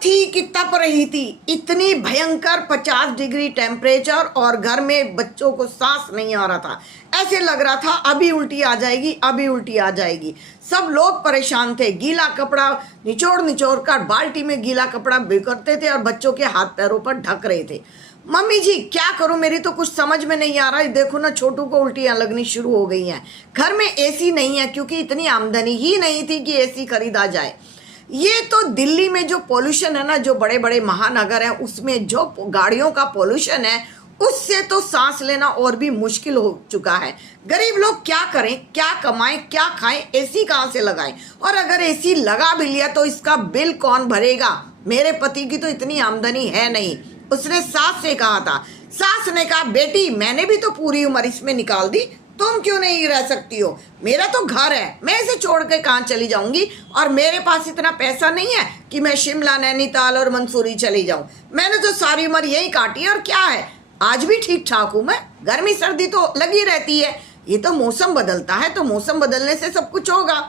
थी कि तप रही थी, इतनी भयंकर 50 डिग्री टेम्परेचर और घर में बच्चों को सांस नहीं आ रहा था। ऐसे लग रहा था अभी उल्टी आ जाएगी, अभी उल्टी आ जाएगी। सब लोग परेशान थे, गीला कपड़ा निचोड़ निचोड़ कर बाल्टी में गीला कपड़ा बिखरते थे और बच्चों के हाथ पैरों पर ढक रहे थे। मम्मी जी क्या करूं, मेरी तो कुछ समझ में नहीं आ रहा है। देखो ना छोटू को उल्टियां लगनी शुरू हो गई हैं। घर में एसी नहीं है क्योंकि इतनी आमदनी ही नहीं थी कि एसी खरीदा जाए। ये तो दिल्ली में जो पोल्यूशन है ना, जो बड़े बड़े महानगर हैं उसमें जो गाड़ियों का पोल्यूशन है उससे तो सांस लेना और भी मुश्किल हो चुका है। गरीब लोग क्या करें, क्या कमाएं, क्या खाएं, एसी कहाँ से लगाएं? और अगर एसी लगा भी लिया तो इसका बिल कौन भरेगा? मेरे पति की तो इतनी आमदनी है नहीं। उसने सास से कहा था, सास ने कहा बेटी मैंने भी तो पूरी उम्र इसमें निकाल दी, तुम क्यों नहीं रह सकती हो? मेरा तो घर है, मैं इसे छोड़ के कहाँ चली जाऊंगी? और मेरे पास इतना पैसा नहीं है कि मैं शिमला, नैनीताल और मंसूरी चली जाऊं। मैंने तो सारी उम्र यही काटी है और क्या है, आज भी ठीक ठाक हूं मैं। गर्मी सर्दी तो लगी रहती है, ये तो मौसम बदलता है, तो मौसम बदलने से सब कुछ होगा।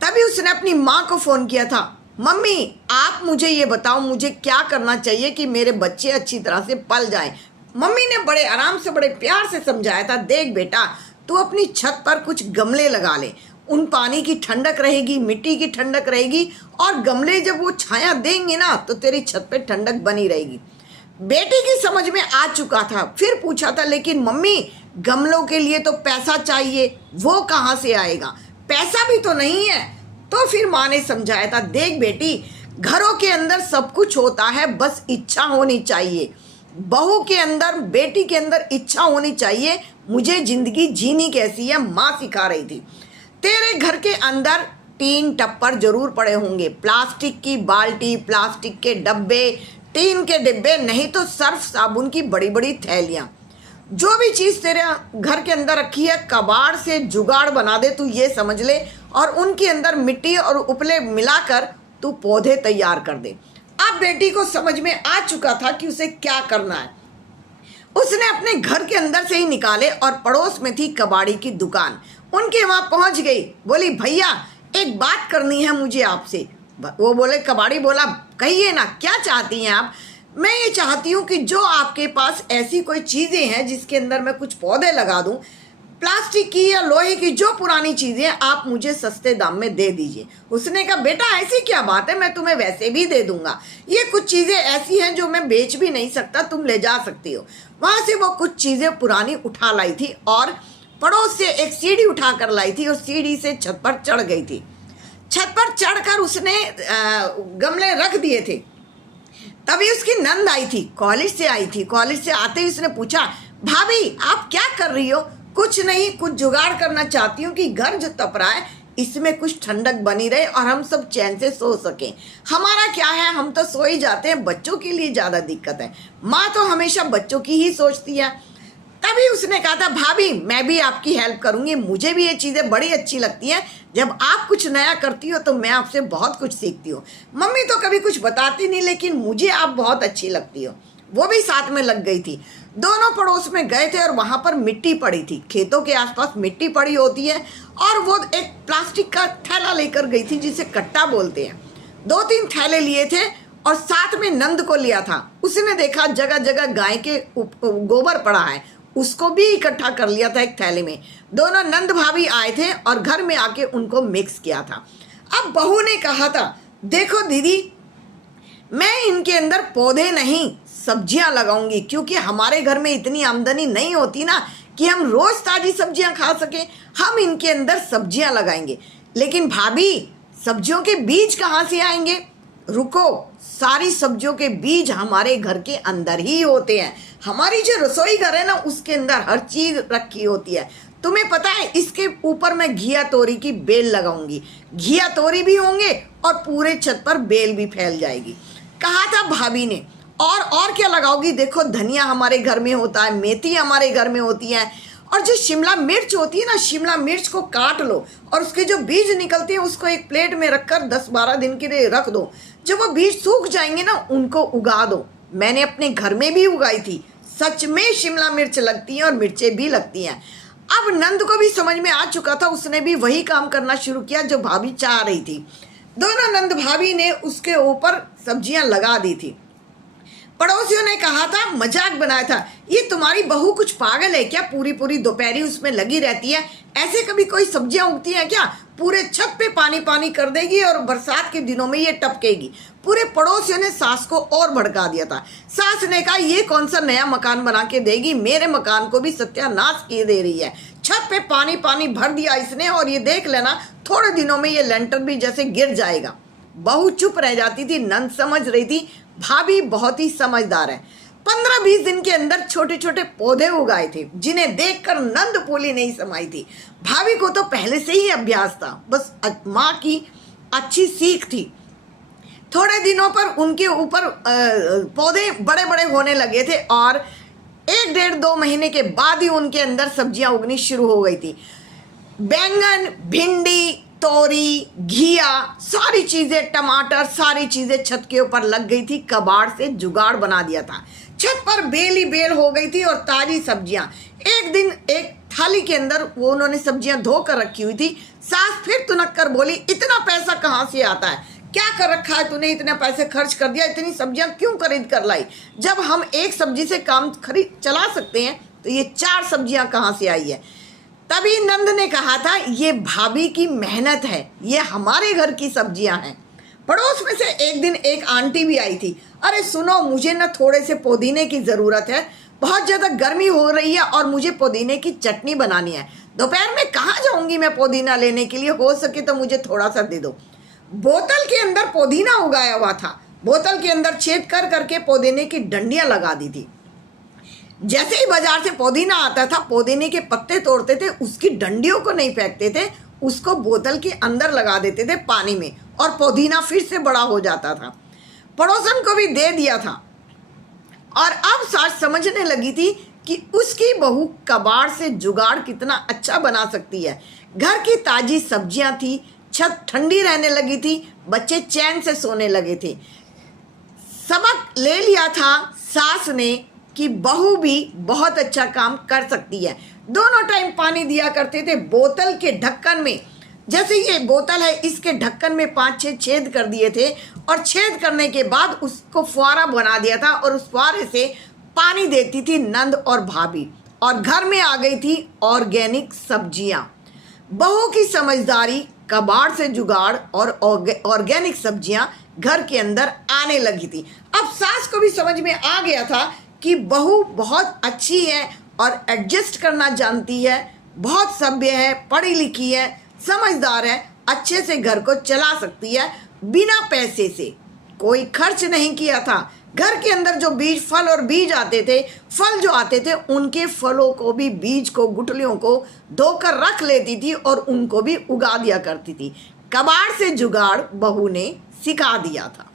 तभी उसने अपनी माँ को फोन किया था, मम्मी आप मुझे ये बताओ मुझे क्या करना चाहिए कि मेरे बच्चे अच्छी तरह से पल जाएं। मम्मी ने बड़े आराम से बड़े प्यार से समझाया था, देख बेटा तू अपनी छत पर कुछ गमले लगा ले, उन पानी की ठंडक रहेगी, मिट्टी की ठंडक रहेगी और गमले जब वो छाया देंगे ना तो तेरी छत पे ठंडक बनी रहेगी। बेटी की समझ में आ चुका था। फिर पूछा था, लेकिन मम्मी गमलों के लिए तो पैसा चाहिए, वो कहाँ से आएगा? पैसा भी तो नहीं है। तो फिर माँ ने समझाया था, देख बेटी घरों के अंदर सब कुछ होता है, बस इच्छा होनी चाहिए। बहू के अंदर, बेटी के अंदर इच्छा होनी चाहिए। मुझे जिंदगी जीनी कैसी है माँ सिखा रही थी। तेरे घर के अंदर टीन टप्पर जरूर पड़े होंगे, प्लास्टिक की बाल्टी, प्लास्टिक के डब्बे, टीन के डिब्बे, नहीं तो सर्फ साबुन की बड़ी बड़ी थैलियां। जो भी चीज़ तेरे घर के अंदर रखी है कबाड़ से जुगाड़ बना दे, तू ये समझ ले, और उनके अंदर मिट्टी और उपले मिलाकर तू पौधे तैयार कर दे। अब बेटी को समझ में आ चुका था कि उसे क्या करना है। उसने अपने घर के अंदर से ही निकाले और पड़ोस में थी कबाड़ी की दुकान, उनके वहां पहुंच गई। बोली भैया एक बात करनी है मुझे आपसे। वो बोले, कबाड़ी बोला कहिए ना क्या चाहती हैं आप? मैं ये चाहती हूँ कि जो आपके पास ऐसी कोई चीज़ें हैं जिसके अंदर मैं कुछ पौधे लगा दूँ, प्लास्टिक की या लोहे की जो पुरानी चीज़ें आप मुझे सस्ते दाम में दे दीजिए। उसने कहा बेटा ऐसी क्या बात है, मैं तुम्हें वैसे भी दे दूंगा। ये कुछ चीज़ें ऐसी हैं जो मैं बेच भी नहीं सकता, तुम ले जा सकती हो। वहाँ से वो कुछ चीज़ें पुरानी उठा लाई थी और पड़ोस से एक सीढ़ी उठा कर लाई थी और सीढ़ी से छत पर चढ़ गई थी। छत पर चढ़कर उसने गमले रख दिए थे। तभी उसकी नंद आई थी, कॉलेज से आई थी। कॉलेज से आते ही उसने पूछा, भाभी आप क्या कर रही हो? कुछ नहीं, कुछ जुगाड़ करना चाहती हूँ कि घर जो तप रहा है इसमें कुछ ठंडक बनी रहे और हम सब चैन से सो सकें। हमारा क्या है, हम तो सो ही जाते हैं, बच्चों के लिए ज़्यादा दिक्कत है। माँ तो हमेशा बच्चों की ही सोचती है। तभी उसने कहा था, भाभी मैं भी आपकी हेल्प करूंगी, मुझे भी ये चीज़ें बड़ी अच्छी लगती हैं। जब आप कुछ नया करती हो तो मैं आपसे बहुत कुछ सीखती हूँ। मम्मी तो कभी कुछ बताती नहीं, लेकिन मुझे आप बहुत अच्छी लगती हो। वो भी साथ में लग गई थी। दोनों पड़ोस में गए थे और वहाँ पर मिट्टी पड़ी थी, खेतों के आसपास मिट्टी पड़ी होती है, और वो एक प्लास्टिक का थैला लेकर गई थी जिसे कट्टा बोलते हैं। 2-3 थैले लिए थे और साथ में नंद को लिया था। उसने देखा जगह जगह गाय के गोबर पड़ा है, उसको भी इकट्ठा कर लिया था एक थैले में। दोनों नंद भाभी आए थे और घर में आके उनको मिक्स किया था। अब बहू ने कहा था, देखो दीदी मैं इनके अंदर पौधे नहीं सब्जियां लगाऊंगी, क्योंकि हमारे घर में इतनी आमदनी नहीं होती ना कि हम रोज ताजी सब्जियां खा सकें। हम इनके अंदर सब्जियां लगाएंगे। लेकिन भाभी सब्जियों के बीज कहाँ से आएंगे? रुको, सारी सब्जियों के बीज हमारे घर के अंदर ही होते हैं। हमारी जो रसोई घर है ना उसके अंदर हर चीज रखी होती है। तुम्हें पता है इसके ऊपर मैं घिया तोरी की बेल लगाऊंगी, घिया तोरी भी होंगे और पूरे छत पर बेल भी फैल जाएगी। कहा था भाभी ने। और क्या लगाओगी? देखो धनिया हमारे घर में होता है, मेथी हमारे घर में होती है, और जो शिमला मिर्च होती है ना, शिमला मिर्च को काट लो और उसके जो बीज निकलते हैं उसको एक प्लेट में रखकर 10-12 दिन के लिए रख दो। जब वो बीज सूख जाएंगे ना उनको उगा दो। मैंने अपने घर में भी उगाई थी, सच में शिमला मिर्च लगती है और मिर्चें भी लगती हैं। अब नंद को भी समझ में आ चुका था, उसने भी वही काम करना शुरू किया जो भाभी चाह रही थी। दोनों नंद भाभी ने उसके ऊपर सब्जियां लगा दी थी। पड़ोसियों ने कहा था, मजाक बनाया था, ये तुम्हारी बहू कुछ पागल है क्या, पूरी पूरी दोपहरी उसमें लगी रहती है, ऐसे कभी कोई सब्जियां उगती हैं क्या, पूरे छत पे पानी पानी कर देगी और बरसात के दिनों में ये टपकेगी। पूरे पड़ोसियों ने सास को और भड़का दिया था। सास ने कहा, ये कौन सा नया मकान बना के देगी, मेरे मकान को भी सत्यानाश किए दे रही है, छत पे पानी पानी भर दिया इसने और ये देख लेना थोड़े दिनों में ये लेंटर भी जैसे गिर जाएगा। बहू चुप रह जाती थी, नंद समझ रही थी भाभी बहुत ही समझदार है। 15-20 दिन के अंदर छोटे छोटे पौधे उगाए थे, जिन्हें देखकर नंद पोली नहीं समाई थी। भाभी को तो पहले से ही अभ्यास था, बस माँ की अच्छी सीख थी। थोड़े दिनों पर उनके ऊपर पौधे बड़े बड़े होने लगे थे और 1-1.5-2 महीने के बाद ही उनके अंदर सब्जियां उगनी शुरू हो गई थी। बैंगन, भिंडी, तोरी, घिया, सारी चीजें, टमाटर, सारी चीजें छत के ऊपर लग गई थी। कबाड़ से जुगाड़ बना दिया था। छत पर बेल ही बेल हो गई थी और ताजी सब्जियां। एक दिन एक थाली के अंदर वो उन्होंने सब्जियां धो कर रखी हुई थी। सास फिर तुनक कर बोली, इतना पैसा कहाँ से आता है, क्या कर रखा है तूने, इतने पैसे खर्च कर दिया, इतनी सब्जियां क्यों खरीद कर लाई, जब हम एक सब्जी से काम खरीद चला सकते हैं तो ये 4 सब्जियां कहाँ से आई है। तभी नंद ने कहा था, ये भाभी की मेहनत है, ये हमारे घर की सब्जियां हैं। पड़ोस में से एक दिन एक आंटी भी आई थी। अरे सुनो, मुझे ना थोड़े से पुदीने की ज़रूरत है, बहुत ज़्यादा गर्मी हो रही है और मुझे पुदीने की चटनी बनानी है। दोपहर में कहाँ जाऊंगी मैं पुदीना लेने के लिए, हो सके तो मुझे थोड़ा सा दे दो। बोतल के अंदर पुदीना उगाया हुआ था। बोतल के अंदर छेद कर करके पुदीने की डंडियाँ लगा दी थी। जैसे ही बाजार से पुदीना आता था, पुदीने के पत्ते तोड़ते थे, उसकी डंडियों को नहीं फेंकते थे, उसको बोतल के अंदर लगा देते थे पानी में और पुदीना फिर से बड़ा हो जाता था। पड़ोसन को भी दे दिया था और अब सास समझने लगी थी कि उसकी बहू कबाड़ से जुगाड़ कितना अच्छा बना सकती है। घर की ताजी सब्जियां थी, छत ठंडी रहने लगी थी, बच्चे चैन से सोने लगे थे। सबक ले लिया था सास ने कि बहू भी बहुत अच्छा काम कर सकती है। दोनों टाइम पानी दिया करते थे। बोतल के ढक्कन में, जैसे ये बोतल है, इसके ढक्कन में 5-6 छेद कर दिए थे और छेद करने के बाद उसको फुहारा बना दिया था और उस फुहारे से पानी देती थी नंद और भाभी और घर में आ गई थी ऑर्गेनिक सब्जियां। बहू की समझदारी, कबाड़ से जुगाड़ और ऑर्गेनिक सब्जियां घर के अंदर आने लगी थी। अब सास को भी समझ में आ गया था कि बहू बहुत अच्छी है और एडजस्ट करना जानती है, बहुत सभ्य है, पढ़ी लिखी है, समझदार है, अच्छे से घर को चला सकती है बिना पैसे से। कोई खर्च नहीं किया था। घर के अंदर जो बीज, फल और बीज आते थे, फल जो आते थे, उनके फलों को भी, बीज को, गुठलियों को धोकर रख लेती थी और उनको भी उगा दिया करती थी। कबाड़ से जुगाड़ बहू ने सिखा दिया था।